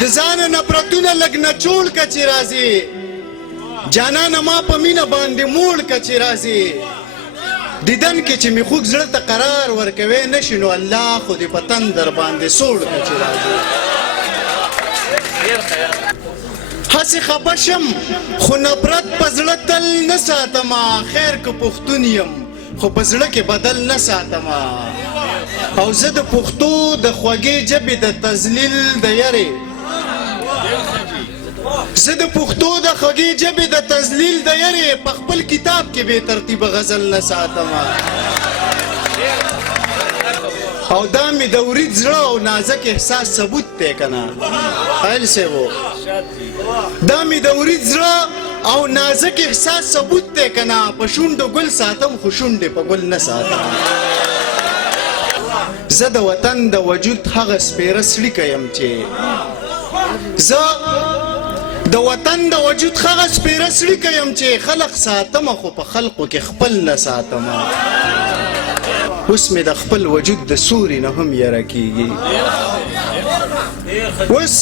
د ځانه نفرتونه لږ نچوړ که چې راځي جانانه ما په مینه باندې موړ که چې راځي دیدن کې چې مې خوږ زړه ته قرار ورکوی نشي نو الله خو دې په تندر باندې سوړ که چې راځي هسې خفه شم خو نفرت په زړه تل نه ساتمه خیر که پښتون یم خو په زړه کې بدل نه ساتمه او زه د پښتو د خوږې ژبې د تذلیل د یرې زه د پښتو د خوږې ژبې د تذلیل د یرې په خپل کتاب کې بې ترتیبه غزل نه ساتمه او دا مې د ورید زړه او نازک احساس ثبوت دی که نه خیل صاحبو دا مې د ورید زړه او نازک احساس ثبوت دی که نه په شونډو ګل ساتم خو شونډې په ګل نه ساتم زه د وطن د وجود هغه سپېره سړیکه یم چې زه د وطن د وجود هغه سپېره سړیکه یم چې خلق ساتمه خو په خلقو کې خپل نه ساتمه اوس مې د خپل وجود د سوري نه هم یره کېږي اوس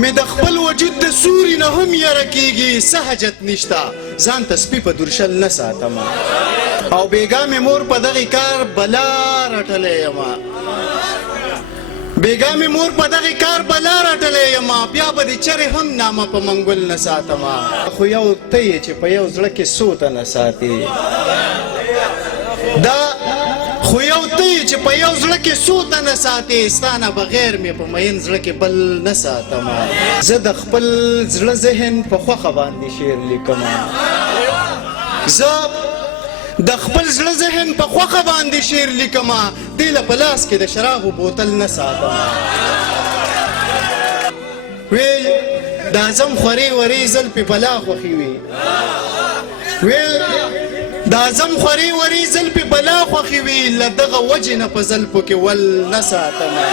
مې د خپل وجود د سوري نه هم یره کېږي څه حاجت نشته ځان ته سپي په درشل نه ساتمه او بیګا مې مور په دغې کار بلا رټلی یمه بیګا مې مور په دغې کار بلا رټلی یمه بیا به دې چرې هم نامه په منګول نه ساتمه خو یو ته یې چې په یو زړه کې څو تنه ساتي دا خو یو ته یې چې په یو زړه کې څو تنه ساتې ستا نه بغیر مې په مین زړه کې بل نه ساتمه زه د خپل زړه ذهن په خوښه باندې شعر لیکمه زه د خپل زړه ذهن په خوښه باندې شعر لیکمه دې له په لاس کې د شرابو بوتل نه ساتمه ویل د اعظم خورې ورې زلفې بلا خوښې وي ویل د اعظم خورې ورې زلفې بلا خوښې وي له دغه وجې نه په زلفو کې ول نه ساتمه